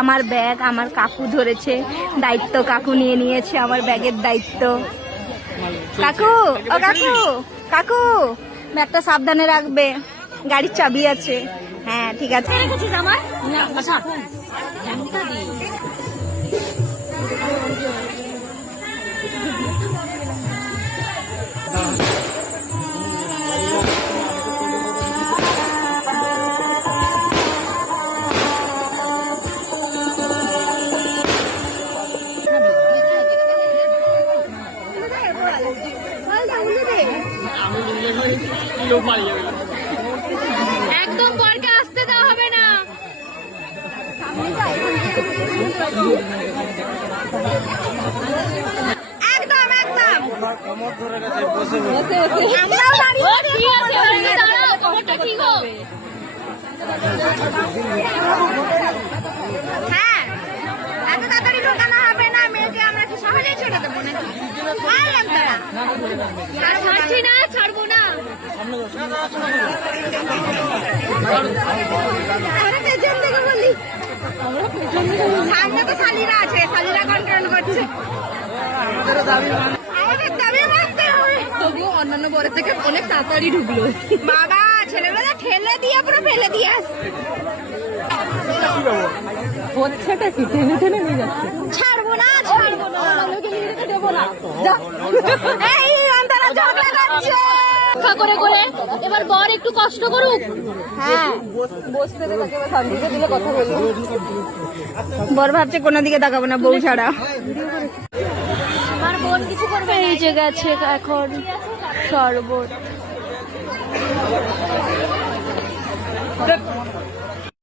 আমার ব্যাগ আমার কাকু ধরেছে, দায়িত্ব কাকু নিয়ে নিয়েছে আমার ব্যাগের দায়িত্ব। কাকু, ও কাকু, কাকু ব্যাগটা সাবধানে রাখবে, গাড়ির চাবি আছে। হ্যাঁ ঠিক আছে। একদম পরকে আসতে দেওয়া হবে না। একদম একদম হ্যাঁ, এত তাড়াতাড়ি ঢোকানো হবে না। মেয়েকে আমরা কি সহজেই ছেড়ে দেবো নাকি? ছাড়ছি না, ছাড়বো না। সামনে তো শালিরা আছে, শালিরা কন্ট্রোল করছে। আমাদের দাবি মানতে হবে। তবুও অন্যান্য বরের থেকে অনেক তাড়াতাড়ি ঢুকলো। বাবা ছেলেবেলা ঠেলে দিয়ে পুরো ফেলে দিয়ে আসছে। হচ্ছেটা কি? টেনে টেনে নিয়ে যাচ্ছে। ছাড়বো না, ছাড়বো না, দেবো না। এই আন্তারা ঝগড়া করছে করে করে। এবার বর একটু কষ্ট করুক। হ্যাঁ, বসতে দে, তাকে শান্তিতে দিলে কথা বলবো। বর ভাবছে কোনো দিকে তাকাবো না বউ ছাড়া। আমার বোন কিছু করবে। এই যে গেছে এখন শরবত।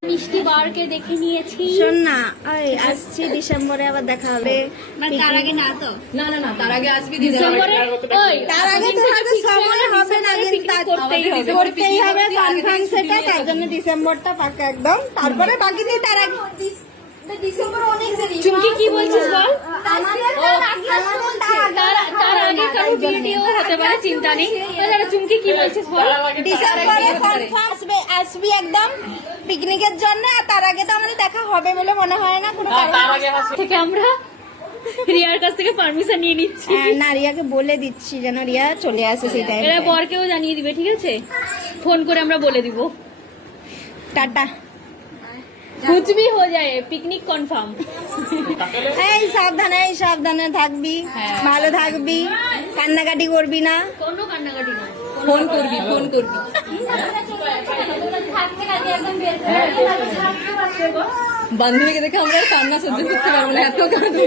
মিষ্টি বরকে দেখে নিয়েছি। শোন না, ওই আসছি ডিসেম্বরে আবার দেখা হবে। তার আগে না তো? না না না, তার আগে আসবি ডিসেম্বরে। ওই তার আগে তো হয়তো সময় হবে না, কিন্তু করতেই হবে কনফার্ম সেটা। তার জন্য ডিসেম্বরটা পাকা একদম। তারপরে বাকি দিয়ে তার আগে ডিসেম্বর অনেক দেরি। চুমকি কি বলছিস বল? তার আগে কারো ভিডিও হতে পারে, চিন্তা নেই। চুমকি কি বলছিস বল? ডিসেম্বরে কনফার্ম আসবি একদম পিকনিকের জন্য। আর তার আগে তো আমাদের দেখা হবে বলে মনে হয় না কোনো কারণ থেকে। আমরা রিয়ার কাছ থেকে পারমিশন নিয়ে নিচ্ছি। না, রিয়াকে বলে দিচ্ছি যেন রিয়া চলে আসে সেই টাইমে। এরা বরকেও জানিয়ে দিবে, ঠিক আছে? ফোন করে আমরা বলে দিব। টাটা। कुछ भी हो जाए, पिकनिक कन्फार्म। এই সাবধানে, এই সাবধানে থাকবি, ভালো থাকবি, কান্নাকাটি করবি না। কোনো কান্নাকাটি না, ফোন করবি, ফোন করবি। বান্ধবীকে দেখে আমরা কান্না সহ্য করতে পারবো না, এত কাঁদবো।